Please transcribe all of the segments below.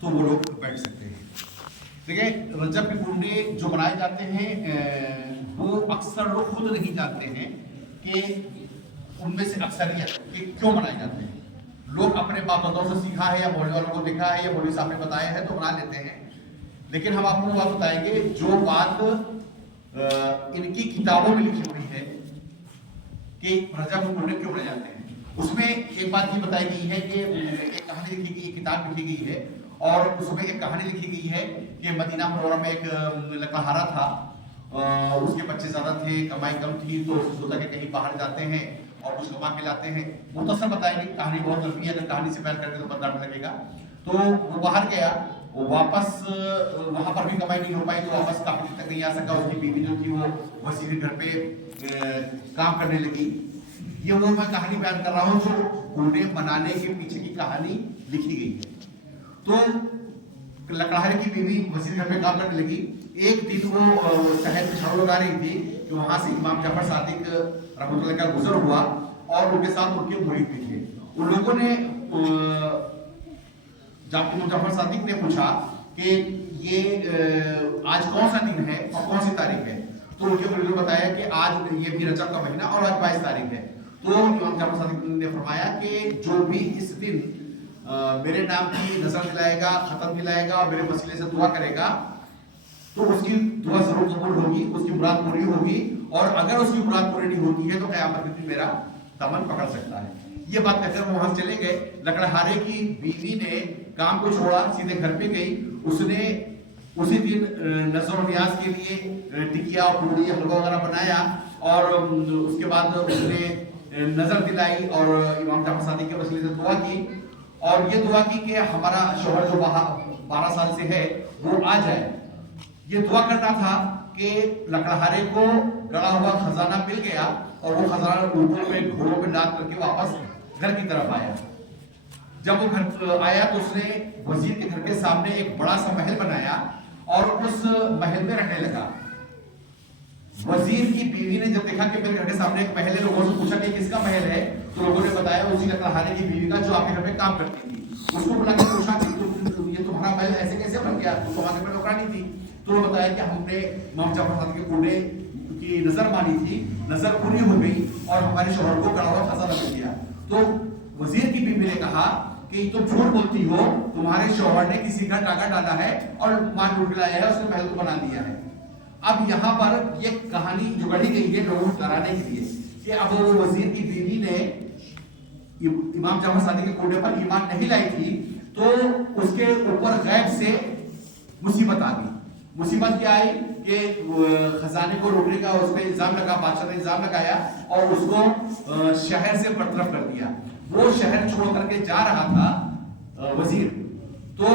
تو وہ لوگ بیٹھ سکتے ہیں. دیکھیں رجب کے کنڈے جو بنائے جاتے ہیں وہ اکثر لوگ خود نہیں جانتے ہیں کہ ان میں سے اکثریت کہ کیوں بنائے جاتے ہیں. لوگ اپنے باپ دادوں سے سیکھا ہے یا مولوی والوں کو دیکھا ہے یا مولوی صاحب نے بتایا ہے تو بنا لیتے ہیں. لیکن ہم آپ کو بات بتائیں گے جو بات ان کی کتابوں میں لکھی ہوئی ہے کہ رجب کے کنڈے کیوں بنائے جاتے ہیں. اس میں ایک بات یہ بتائی گئی ہے کہ ایک کہانی لکھی گئی، کتاب لکھی گئی ہے اور اس میں ایک کہانی لکھی گئی ہے کہ مدینہ منورہ میں ایک لکڑہارا تھا. اس کے بچے زیادہ تھے، کمائی کم تھی، تو سوچا کہ کہیں باہر جاتے ہیں اور کچھ کما کے لاتے ہیں. مختصر بتائیں گے، کہانی بہت لمبی ہے، اگر کہانی سے بیان کرتے تو 15 منٹ لگے گا. تو وہ باہر گیا، وہ واپس وہاں پر بھی کمائی نہیں ہو پائی تو واپس کافی دن تک نہیں آ سکا. اس کی بیوی جو تھی وہ وزیر گھر پہ کام کرنے لگی. یہ وہ میں کہانی بیان کر رہا ہوں جو کنڈے بنانے کے پیچھے کی کہانی لکھی گئی ہے. تو لکڑہارے کی بیوی وزیر گھر پہ کام کرنے لگی. ایک دن وہ شہر میں جھاڑو لگا رہی تھی کہ وہاں سے امام جعفر صادق رحمۃ اللہ کا گزر ہوا اور ان کے ساتھ ان کے مرید بھی تھے. ان لوگوں نے امام جعفر صادق نے پوچھا کہ یہ آج کون سا دن ہے اور کون سی تاریخ ہے. تو ان کے مریدوں نے بتایا کہ آج یہ بھی رجب کا مہینہ اور آج 22 تاریخ ہے. تو امام جعفر صادق نے فرمایا کہ جو بھی اس دن میرے نام کی نظر دلائے گا، ختم دلائے گا اور میرے وسیلے سے دعا کرے گا تو اس کی دعا ضرور قبول ہوگی، اس کی مراد پوری ہوگی. اور اگر اس کی مراد پوری نہیں ہوتی ہے تو قیامت کے دن میرا دامن پکڑ سکتا ہے. یہ بات کہہ کر وہ وہاں چلے گئے. لکڑہارے کی بیوی نے کام کو چھوڑا، سیدھے گھر پہ گئی. اس نے اسی دن نظر و نیاز کے لیے ٹکیا اور پوڑی حلوہ وغیرہ بنایا اور اس کے بعد اس نے نظر دلائی اور امام جعفر صادق کے وسیلے سے دعا کی اور یہ دعا کی کہ ہمارا شوہر جو 12 سال سے ہے وہ آ جائے. یہ دعا کرنا تھا کہ لکڑہارے کو گڑا ہوا خزانہ مل گیا اور وہ خزانہ اوپر میں گھوڑوں پہ لاد کر کے واپس گھر کی طرف آیا. جب وہ گھر آیا تو اس نے وزیر کے گھر کے سامنے ایک بڑا سا محل بنایا اور اس محل میں رہنے لگا. وزیر کی بیوی نے جب دیکھا کہ میرے گھر کے سامنے ایک محل ہے، لوگوں سے پوچھا کہ کس کا محل ہے تو لوگوں نے بتایا اسی لکڑہارے کی بیوی کا جو آپ کے گھر پہ کام کرتی تھی. اس کو بلا کے پوچھا کہ یہ تمہارا محل ایسے کیسے بن گیا، تو وہاں پہ نوکرانی تھی. تو انہوں نے بتایا کہ ہم نے امام جعفر صادق کے کنڈے کی نظر مانی تھی، نظر پوری ہو گئی اور ہمارے شوہر کو گڑا ہوا خزانہ مل گیا. تو وزیر کی بیوی نے کہا کہ تم جھوٹ بولتی ہو، تمہارے شوہر نے کسی کا ٹاکا ڈالا ہے اور مال لوٹ کے لایا ہے، اس نے محل کو بنا دیا ہے. اب یہاں پر یہ کہانی جو گڑھی گئی ہے لوگوں کو ڈرانے کے لیے کہ اب وہ وزیر کی بیوی نے امام جعفر صادق کے کنڈے پر ایمان نہیں لائی تھی تو اس کے اوپر غیب سے مصیبت آ گئی. مصیبت کیا آئی کہ خزانے کو روکنے کا اس پہ الزام لگا، بادشاہ نے الزام لگایا اور اس کو شہر سے برطرف کر دیا. وہ شہر چھوڑ کر کے جا رہا تھا وزیر، تو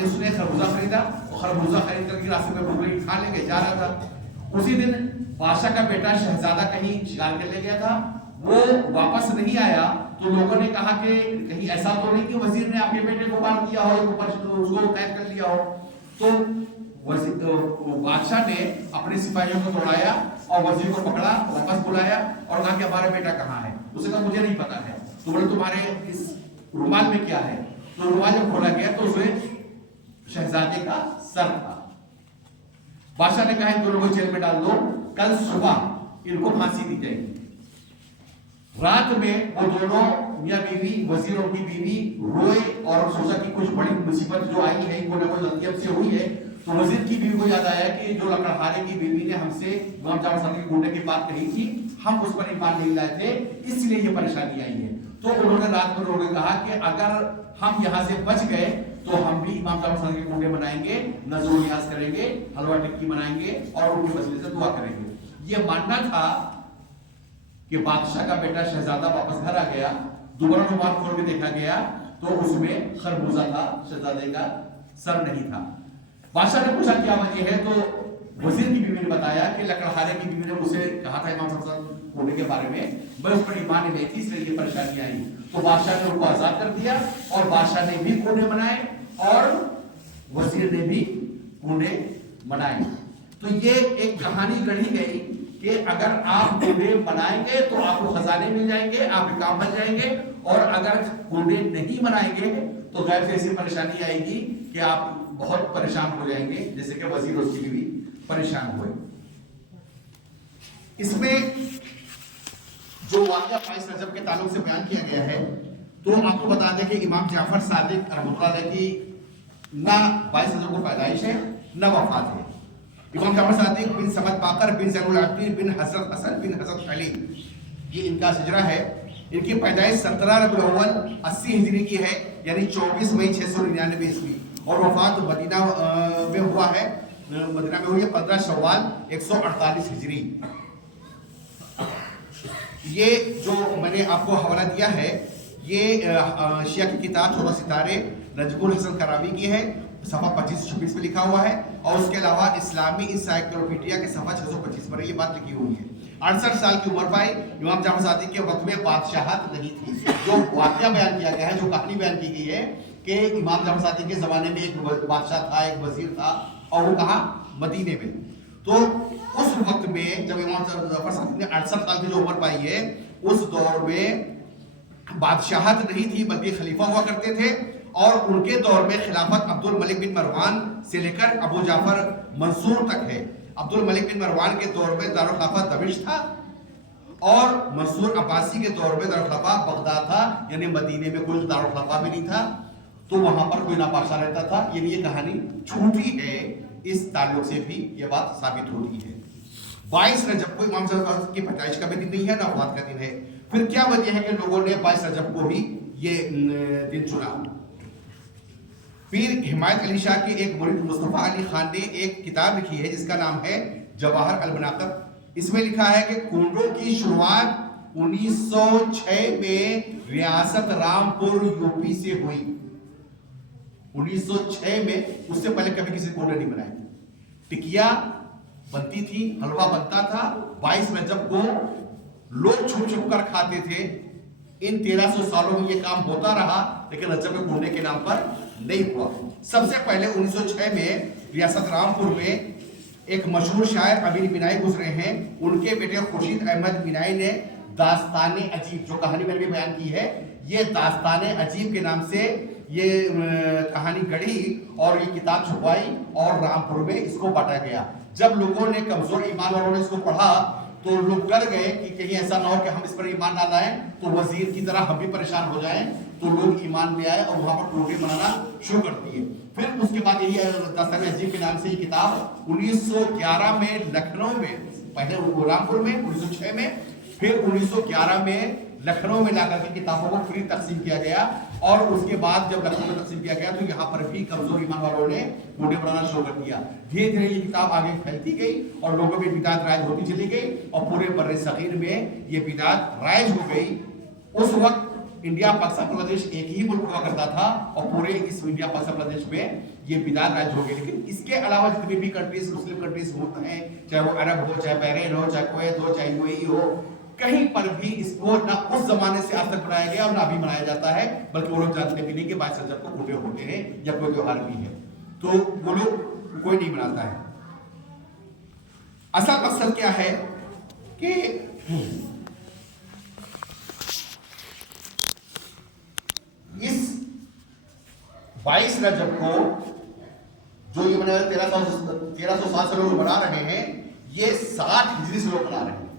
اس نے خربوزہ خریدا، خربوزہ خرید کر کے راستے میں بھوک لگی، کھا لے کے جا رہا تھا. اسی دن بادشاہ کا بیٹا شہزادہ کہیں شکار کر لے گیا تھا، وہ واپس نہیں آیا. تو لوگوں نے کہا کہ کہیں ایسا تو نہیں کہ وزیر نے آپ کے بیٹے کو مار دیا ہو، اس کو قید کر لیا ہو. تو بادشاہ نے اپنے سپاہیوں کو دوڑایا اور وزیر کو پکڑا، واپس بلایا اور کہا کہ ہمارا بیٹا کہاں ہے. اس نے کہا مجھے نہیں پتا ہے. تو بولے تمہارے اس رومال میں کیا ہے؟ تو رومال جب کھولا گیا تو اس میں شہزادے کا سر تھا. بادشاہ نے کہا ان دونوں کو جیل میں ڈال دو، کل صبح ان کو پھانسی دی جائے گی. رات میں وہ دونوں میاں بیوی، وزیر اور کی بیوی روئے اور سوچا کہ کچھ بڑی مصیبت جو آئی ہے کوئی نہ کوئی غلطی ہم سے ہوئی ہے. تو وزیر کی بیوی کو یاد آیا کہ جو لکڑہارے کی بیوی نے ہم سے امام جعفر صادق کے کنڈے کی بات کہی تھی، ہم اس پر ایمان نہیں لائے تھے، اس لیے یہ پریشانی آئی ہے. تو انہوں نے رات میں انہوں نے کہا کہ اگر ہم یہاں سے بچ گئے تو ہم بھی امام جعفر صادق کے کنڈے بنائیں گے، نظر و نیاز کریں گے، حلوہ ٹکی بنائیں گے اور ان کے وسیلے سے دعا کریں گے. یہ ماننا تھا کہ بادشاہ کا بیٹا شہزادہ واپس گھر آ گیا. دوبارہ رومال کھول کے دیکھا گیا تو اس میں خربوزہ تھا، شہزادے کا سر نہیں تھا. بادشاہ نے پوچھا کیا وجہ ہے؟ تو وزیر کی بیوی نے بتایا کہ لکڑہارے کی بیوی نے مجھ سے کہا تھا امام جعفر صادق کنڈے کے بارے میں اس پر ایمان نہیں تھی، اس لیے یہ پریشانی آئی. تو بادشاہ نے ان کو آزاد کر دیا اور بادشاہ نے بھی کنڈے بنائے اور وزیر نے بھی کنڈے بنائے. تو یہ ایک کہانی گڑھی گئی کہ اگر آپ کنڈے بنائیں گے تو آپ کو خزانے مل جائیں گے، آپ کے کام بن جائیں گے، اور اگر کنڈے نہیں بنائیں گے تو غیر سے ایسی پریشانی آئے گی کہ آپ بہت پریشان ہو جائیں گے، جیسے کہ وزیر اس کی بھی پریشان ہوئے۔ اس میں جو واقعہ 22 رجب کے تعلق سے بیان کیا گیا ہے، تو آپ کو بتا دیں کہ امام جعفر صادق رحمۃ اللہ علیہ کی نہ 22 رجب کو پیدائش ہے نہ وفات ہے۔ امام جعفر صادق بن سمد باقر بن زین العابدین بن حضرت حسن بن حضرت علی، یہ ان کا ہجرہ ہے۔ ان کی پیدائش 17 ربیع الاول 80 ہجری کی ہے، یعنی 24 مئی 699 عیسوی، اور وفات مدینہ میں ہوا ہے، مدینہ میں ہوئی ہے 15 شوال 148 ہجری۔ یہ جو میں نے آپ کو حوالہ دیا ہے، یہ شیعہ کی کتاب 14 ستارے نجم الحسن کرامی کی ہے، صفحہ 25-26 میں لکھا ہوا ہے، اور اس کے علاوہ اسلامی انسائکلوپیڈیا کے صفحہ 625 پر یہ بات لکھی ہوئی ہے۔ 68 سال کی عمر پائی۔ امام جعفر صادق کے وقت میں بادشاہت نہیں تھی۔ جو واقعہ بیان کیا گیا ہے، جو کہانی بیان کی گئی ہے کہ امام جعفر صادق کے زمانے میں ایک بادشاہ تھا، ایک وزیر تھا، اور وہ کہاں؟ مدینے میں۔ تو اس وقت میں جب امام جعفر صادق نے 68 سال کی جو عمر پائی ہے، اس دور میں بادشاہت نہیں تھی بلکہ خلیفہ ہوا کرتے تھے، اور ان کے دور میں خلافت عبد الملک بن مروان سے لے کر ابو جعفر منصور تک ہے۔ عبد الملک بن مروان کے دور میں دارالخلافہ دمشق تھا، اور منصور عباسی کے دور میں دارالخلافہ بغداد تھا، یعنی مدینے میں کوئی دارالخلافہ بھی نہیں تھا، تو وہاں پر کوئی نابادشاہ رہتا تھا۔ یعنی یہ کہانی جھوٹی ہے، اس تعلق سے بھی یہ بات ثابت ہوتی ہے۔ 22 رجب کو امام صاحب کی پیدائش کا بھی دن نہیں ہے، نہ وفات کا دن ہے۔ پھر کیا وجہ ہے کہ لوگوں نے 22 رجب کو بھی یہ دن چنا؟ پیر حمایت علی شاہ کے ایک مرید مصطفیٰ علی خان نے ایک کتاب لکھی ہے جس کا نام ہے جواہر المناقب۔ اس میں لکھا ہے کہ کنڈوں کی شروعات 1906 میں ریاست رامپور یوپی سے ہوئی۔ 1906 میں، اس سے پہلے کبھی کسی کنڈے نہیں بنائے۔ ٹکیا بنتی تھی، حلوہ بنتا تھا، 22 رجب کو لوگ چھپ چھپ کر کھاتے تھے۔ ان 1300 سالوں میں یہ کام ہوتا رہا، لیکن رجب کے کنڈے کے نام پر نہیں ہوا۔ سب سے پہلے 1906 میں ریاست رامپور میں ایک مشہور شاعر امیر بینائی گزرے ہیں، ان کے بیٹے خورشید احمد بینائی نے داستان عجیب، جو کہانی میں نے بھی بیان کی ہے، یہ داستان عجیب کے نام سے یہ کہانی گڑھی اور یہ کتاب چھپوائی، اور رامپور میں اس کو بانٹا گیا۔ جب لوگوں نے، کمزور ایمان والوں نے اس کو پڑھا تو لوگ ڈر گئے کہ کہیں ایسا نہ ہو کہ ہم اس پر ایمان نہ لائیں تو وزیر کی طرح ہم بھی پریشان ہو جائیں، تو لوگ ایمان لے آئے اور وہاں پر ٹوٹے بنانا شروع کر دیے۔ پھر اس کے بعد یہی داستان عجیب کے نام سے یہ کتاب 1911 میں لکھنؤ میں، پہلے رامپور میں 1906 میں، پھر 1911 میں لکھنؤ میں لا کر کے کتابوں کو فری تقسیم کیا گیا، اور اس کے بعد جب لکھنؤ میں تقسیم کیا گیا تو یہاں پر بھی کمزور ایمان والوں نے کوڈے بنانا شروع کر دیا۔ دھیرے دھیرے یہ کتاب آگے پھیلتی گئی اور لوگوں میں بدعت رائج ہوتی چلی گئی، اور پورے بر صغیر میں یہ بدعت رائج ہو گئی۔ اس وقت انڈیا پاکستان بنگلہ دیش ایک ہی ملک ہوا کرتا تھا، اور پورے اس انڈیا پاکستان بنگلہ دیش میں یہ بدعت رائج ہو گئی۔ لیکن اس کے علاوہ جتنی بھی کنٹریز، مسلم کنٹریز ہوتے ہیں، چاہے وہ عرب ہو، چاہے بحرین ہو، چاہے کویت ہو، چاہے UAE ہو، کہیں پر بھی اس کو نہ اس زمانے سے آج تک منایا گیا اور نہ ابھی منایا جاتا ہے، بلکہ وہ لوگ جانتے بھی نہیں کہ 22 رجب کو کنڈے ہوتے ہیں یا کوئی تیوہار بھی ہے، تو وہ لوگ کوئی نہیں مناتا ہے۔ اصل مقصد کیا ہے کہ اس 22 رجب کو جو یہ 1300 سے لوگ منا رہے ہیں، یہ 60 ہجری سے لوگ منا رہے ہیں،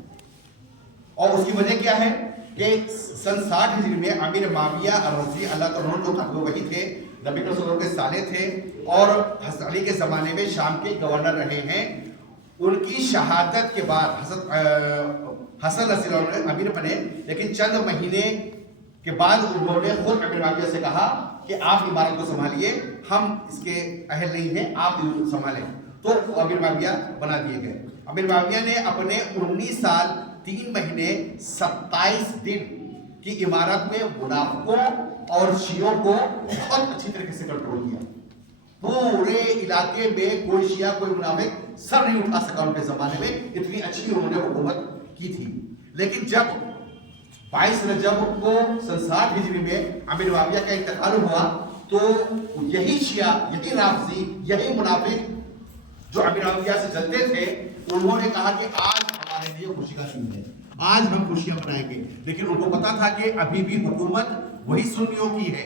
اور اس کی وجہ کیا ہے کہ سن 60 ہجری میں امیر معاویہ رضی اللہ عنہ جو وہی تھے، نبی صلی اللہ علیہ وسلم کے سالے تھے، اور حضرت علی کے زمانے میں شام کے گورنر رہے ہیں۔ ان کی شہادت کے بعد حضرت حسن رضی اللہ عنہ امیر بنے، لیکن چند مہینے کے بعد انہوں نے خود امیر معاویہ سے کہا کہ آپ عمارت کو سنبھالیے، ہم اس کے اہل نہیں ہیں، آپ سنبھالیں، تو امیر معاویہ بنا دیے گئے۔ امیر معاویہ نے اپنے 19 سال 3 مہینے 27 دن کی عمارت میں منافقوں اور شیعوں کو بہت اچھی طریقے سے کنٹرول کیا۔ پورے علاقے میں کوئی شیعہ، کوئی منافق سر نہیں اٹھا سکا ان کے زمانے میں، اتنی اچھی انہوں نے حکومت کی تھی۔ لیکن جب 22 رجب کو سن 60 ہجری میں امیر معاویہ کا انتقال ہوا، تو یہی شیعہ، یہی رافضی، یہی منافق جو امیر معاویہ سے جلتے تھے، انہوں نے کہا کہ آج ہمارے لیے خوشی کا دن ہے، آج ہم خوشیاں منائیں گے۔ لیکن ان کو پتا تھا کہ ابھی بھی حکومت وہی سنیوں کی ہے،